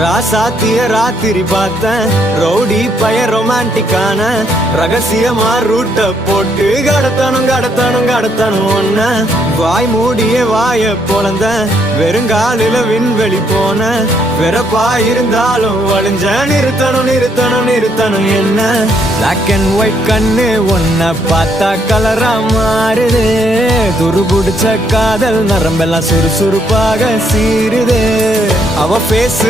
ராசாத்திய ராத்திரி பார்த்தேன் ரவுடி பய ரொமான்டிக்கான ரகசியமா ரூட்ட போட்டு கடத்தணும் ஒன்ன வாய் மூடிய வாய பொழந்த வெறுங்காலில விண்வெளி போன வெறப்பா இருந்தாலும் வழிஞ்ச நிறுத்தணும் என்ன பிளாக் அண்ட் ஒயிட் கண்ணு ஒன்ன பார்த்தா கலரா மாறுது துருபுடிச்ச காதல் நரம்பெல்லாம் சுறுசுறுப்பாக சீருது அவ பேசு